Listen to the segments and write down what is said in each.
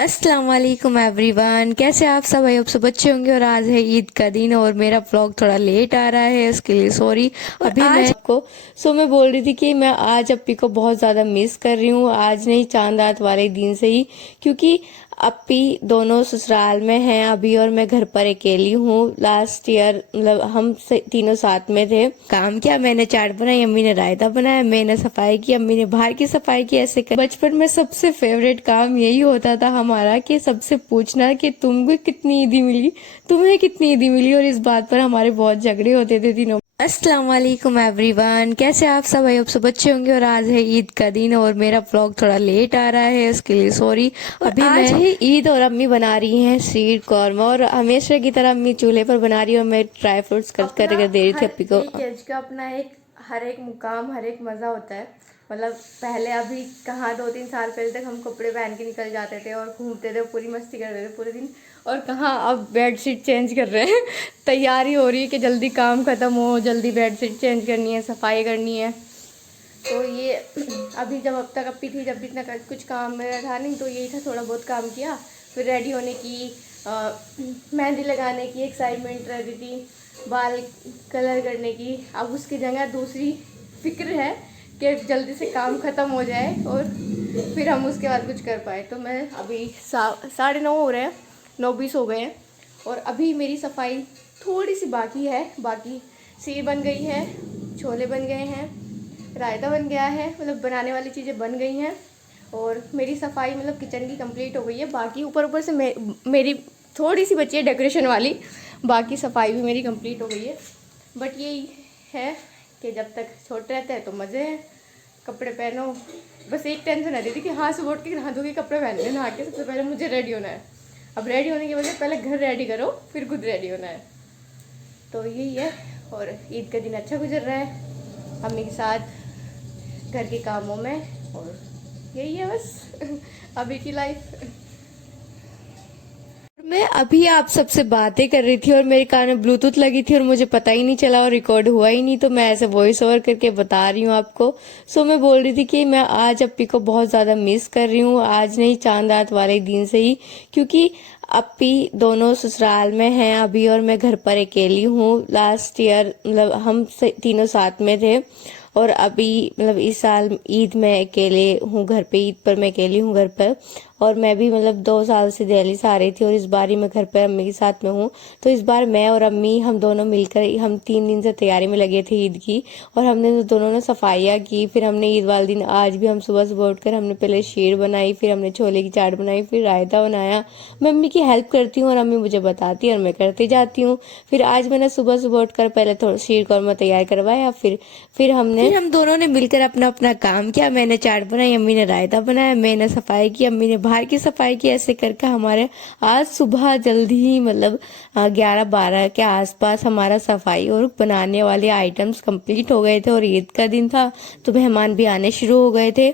अस्सलाम वालेकुम एवरीवन, कैसे आप सब? आई होप सब अच्छे होंगे। और आज है ईद का दिन और मेरा व्लॉग थोड़ा लेट आ रहा है, उसके लिए सॉरी। अभी मैं आपको मैं बोल रही थी कि मैं आज अप्पी को बहुत ज़्यादा मिस कर रही हूँ, आज नहीं चांद रात वाले दिन से ही, क्योंकि अप्पी दोनों ससुराल में हैं अभी और मैं घर पर अकेली हूँ। लास्ट ईयर मतलब हम तीनों साथ में थे। काम किया, मैंने चाट बनाई, अम्मी ने रायता बनाया, मैंने सफाई की, अम्मी ने बाहर की सफाई की। ऐसे बचपन में सबसे फेवरेट काम यही होता था हमारा कि सबसे पूछना कि तुमको कितनी ईदी मिली, तुम्हें कितनी ईदी मिली, और इस बात पर हमारे बहुत झगड़े होते थे तीनों। अस्सलाम वालेकुम एवरीवन, कैसे आप सब? आई होप सब अच्छे होंगे। और आज है ईद का दिन और मेरा व्लॉग थोड़ा लेट आ रहा है, उसके लिए सॉरी। अभी आज है ईद और अम्मी बना रही हैं शीर कौरमा, और हमेशा की तरह अम्मी चूल्हे पर बना रही है और मैं ड्राई फ्रूट्स कट कर दे रही थी अप्पी को। एज का अपना एक हर एक मुकाम, हर एक मज़ा होता है। मतलब पहले अभी कहाँ 2-3 साल पहले तक हम कपड़े पहन के निकल जाते थे और घूमते थे, पूरी मस्ती करते थे पूरे दिन, और कहाँ अब बेडशीट चेंज कर रहे हैं तैयारी हो रही है कि जल्दी काम ख़त्म हो, जल्दी बेडशीट चेंज करनी है, सफाई करनी है। तो ये अभी जब अब तक अप्पी थी, जब भी इतना कुछ काम मेरा था नहीं, तो यही था, थोड़ा बहुत काम किया, फिर रेडी होने की, मेहंदी लगाने की एक्साइटमेंट रहती थी, बाल कलर करने की। अब उसकी जगह दूसरी फिक्र है कि जल्दी से काम ख़त्म हो जाए और फिर हम उसके बाद कुछ कर पाए। तो मैं अभी 9:30 हो रहे हैं, 9:20 हो गए हैं, और अभी मेरी सफाई थोड़ी सी बाकी है। बाकी सीर बन गई है, छोले बन गए हैं, रायता बन गया है, मतलब बनाने वाली चीज़ें बन गई हैं, और मेरी सफाई मतलब किचन की कंप्लीट हो गई है। बाकी ऊपर ऊपर से मेरी थोड़ी सी बची है डेकोरेशन वाली, बाकी सफाई भी मेरी कंप्लीट हो गई है। बट यही है कि जब तक छोटे रहते हैं तो मज़े हैं, कपड़े पहनो। बस एक टेंशन रहती थी कि हाँ सुबह उठ के नहा धो के कपड़े पहन ले, नहा के सबसे पहले मुझे रेडी होना है। अब रेडी होने की वजह पहले घर रेडी करो, फिर खुद रेडी होना है। तो यही है, और ईद का दिन अच्छा गुजर रहा है अम्मी के साथ घर के कामों में, और यही है बस अभी की लाइफ। मैं अभी आप सबसे बातें कर रही थी और मेरे कान में ब्लूटूथ लगी थी और मुझे पता ही नहीं चला और रिकॉर्ड हुआ ही नहीं, तो मैं ऐसे वॉइस ओवर करके बता रही हूँ आपको। मैं बोल रही थी कि मैं आज अप्पी को बहुत ज्यादा मिस कर रही हूँ, आज नहीं चांद रात वाले दिन से ही, क्योंकि अप्पी दोनों ससुराल में हैं अभी और मैं घर पर अकेली हूँ। लास्ट ईयर मतलब हम तीनों साथ में थे, और अभी मतलब इस साल ईद में अकेले हूँ घर पे, ईद पर मैं अकेली हूँ घर पर। और मैं भी मतलब 2 साल से दिल्ली से आ रही थी और इस बार ही मैं घर पर अम्मी के साथ में हूँ। तो इस बार मैं और अम्मी हम दोनों मिलकर, हम 3 दिन से तैयारी में लगे थे ईद की, और हमने तो दोनों ने सफाइयाँ की। फिर हमने ईद वाले दिन आज भी हम सुबह सुबह उठकर हमने पहले शीर बनाई, फिर हमने छोले की चाट बनाई, फिर रायता बनाया। मैं अम्मी की हेल्प करती हूँ और अम्मी मुझे बताती है और मैं करती जाती हूँ। फिर आज मैंने सुबह सुबह उठकर पहले थोड़ा शीर कौरमा तैयार करवाया, फिर हम दोनों ने मिलकर अपना अपना काम किया। मैंने चाट बनाई, अम्मी ने रायता बनाया, मैंने सफाई की, अम्मी ने बाहर की सफाई की। ऐसे करके हमारे आज सुबह जल्दी ही मतलब 11-12 के आसपास हमारा सफाई और बनाने वाले आइटम्स कंप्लीट हो गए थे, और ईद का दिन था तो मेहमान भी आने शुरू हो गए थे।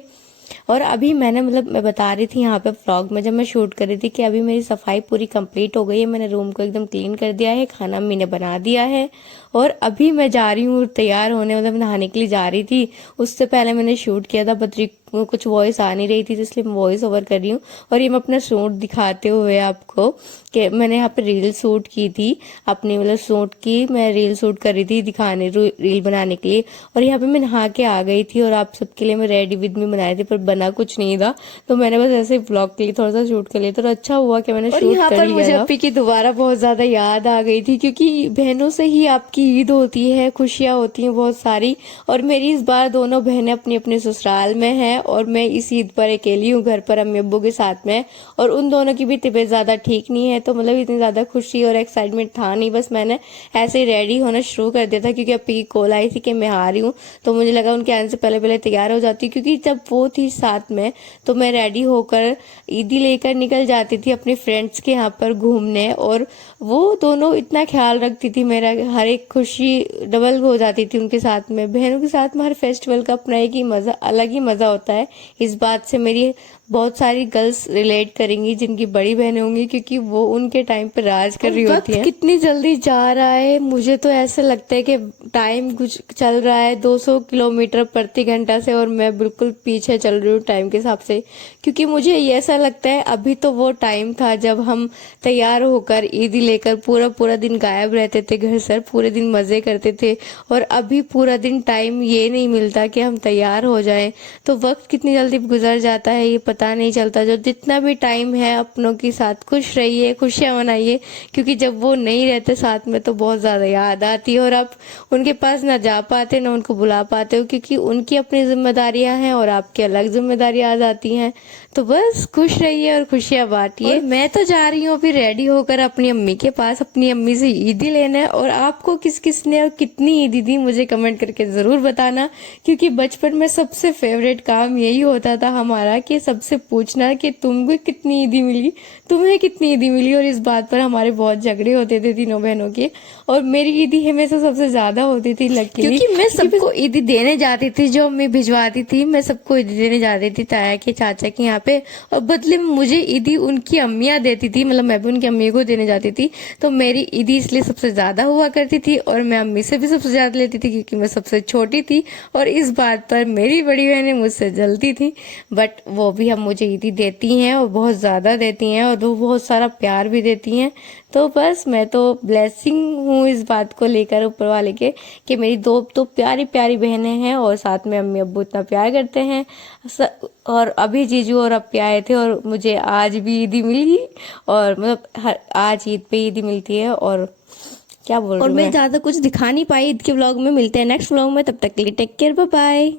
और अभी मैंने मतलब मैं बता रही थी यहाँ पे व्लॉग में जब मैं शूट कर रही थी कि अभी मेरी सफाई पूरी कंप्लीट हो गई है, मैंने रूम को एकदम क्लीन कर दिया है, खाना अम्मी ने बना दिया है, और अभी मैं जा रही हूँ तैयार होने, मतलब नहाने के लिए जा रही थी। उससे पहले मैंने शूट किया था, बद्री कुछ वॉइस आ नहीं रही थी, इसलिए मैं वॉइस ओवर कर रही हूँ। और ये मैं अपना सूट दिखाते हुए आपको कि मैंने यहाँ पे रील शूट की थी अपनी, मतलब सूट की मैं रील शूट कर रही थी दिखाने, रील बनाने के लिए। और यहाँ पे मैं नहा के आ गई थी और आप सबके लिए मैं रेडी विद मी बना रही थी, पर बना कुछ नहीं था, तो मैंने बस ऐसे ब्लॉग के लिए थोड़ा सा शूट कर लिया, तो अच्छा हुआ कि मैंने शूट कर लिया। मुझे अप्पी की दोबारा बहुत ज्यादा याद आ गई थी, क्योंकि बहनों से ही आपकी ईद होती है, खुशियां होती हैं बहुत सारी। और मेरी इस बार दोनों बहनें अपनी अपने ससुराल में हैं और मैं इस ईद पर अकेली हूँ घर पर अम्मी अब्बू के साथ में। और उन दोनों की भी तबीयत ज्यादा ठीक नहीं है, तो मतलब इतनी ज्यादा खुशी और एक्साइटमेंट था नहीं, बस मैंने ऐसे ही रेडी होना शुरू कर दिया था, क्योंकि अप्पी की कॉल आई थी कि मैं आ रही हूँ, तो मुझे लगा उनके आने से पहले पहले तैयार हो जाती, क्योंकि जब वो थी साथ में तो मैं रेडी होकर ईदी लेकर निकल जाती थी अपनी फ्रेंड्स के यहाँ पर घूमने, और वो दोनों इतना ख्याल रखती थी मेरा, हर एक खुशी डबल हो जाती थी उनके साथ में। बहनों के साथ में हर फेस्टिवल का अपना एक ही मजा, अलग ही मजा होता है। इस बात से मेरी बहुत सारी गर्ल्स रिलेट करेंगी जिनकी बड़ी बहनें होंगी, क्योंकि वो उनके टाइम पे राज कर रही होती हैं। कितनी जल्दी जा रहा है, मुझे तो ऐसा लगता है कि टाइम कुछ चल रहा है 200 किलोमीटर प्रति घंटा से, और मैं बिल्कुल पीछे चल रही हूँ टाइम के हिसाब से। क्योंकि मुझे ये ऐसा लगता है अभी तो वो टाइम था जब हम तैयार होकर ईदी लेकर पूरा पूरा दिन गायब रहते थे घर से, पूरे दिन मजे करते थे। और अभी पूरा दिन टाइम ये नहीं मिलता कि हम तैयार हो जाएं, तो वक्त कितनी जल्दी गुजर जाता है ये पता नहीं चलता। जो जितना भी टाइम है अपनों के साथ खुश रहिए, खुशियां मनाइए, क्योंकि जब वो नहीं रहते साथ में तो बहुत ज्यादा याद आती है, और आप उनके पास ना जा पाते ना उनको बुला पाते हो, क्योंकि उनकी अपनी जिम्मेदारियां हैं और आपकी अलग जिम्मेदारियां आ जाती हैं। तो बस खुश रहिए और खुशियां बांटिए। मैं तो जा रही हूँ अभी रेडी होकर अपनी अम्मी के पास, अपनी अम्मी से ईदी लेना है। और आपको किस किस ने और कितनी ईदी दी मुझे कमेंट करके जरूर बताना, क्योंकि बचपन में सबसे फेवरेट काम यही होता था हमारा कि सबसे पूछना कि तुमको कितनी ईदी मिली, तुम्हें कितनी ईदी मिली। और इस बात पर हमारे बहुत झगड़े होते थे तीनों बहनों के, और मेरी ईदी हमेशा सबसे ज्यादा होती थी लकीली, क्योंकि मैं सबको ईदी देने जाती थी। जो अम्मी भिजवाती थी मैं सबको ईदी देने जाती थी ताया के चाचा के यहाँ पे, और बदले में मुझे ईदी उनकी अम्मियाँ देती थी, मतलब मैं भी उनकी अम्मी को देने जाती थी। तो मेरी ईदी इसलिए सबसे ज्यादा हुआ करती थी, और मैं अम्मी से भी सबसे ज्यादा लेती थी क्योंकि मैं सबसे छोटी थी। और इस बात पर मेरी बड़ी बहनें मुझसे जलती थी, बट वो भी हम मुझे ईदी देती हैं और बहुत ज्यादा देती हैं, और वो बहुत सारा प्यार भी देती हैं। तो बस मैं तो ब्लेसिंग हूँ इस बात को लेकर ऊपर वाले के, कि मेरी दो तो प्यारी प्यारी बहनें हैं, और साथ में अम्मी अब्बू इतना प्यार करते हैं। और अभी जीजू और अप्पी आए थे, और मुझे आज भी ईदी मिली, और मतलब आज ईद पे ईदी मिलती है। और क्या बोल रही हूँ, और मैं ज्यादा कुछ दिखा नहीं पाई ईद के व्लॉग में। मिलते हैं नेक्स्ट व्लॉग में, तब तक के लिए टेक केयर, बाय बाय।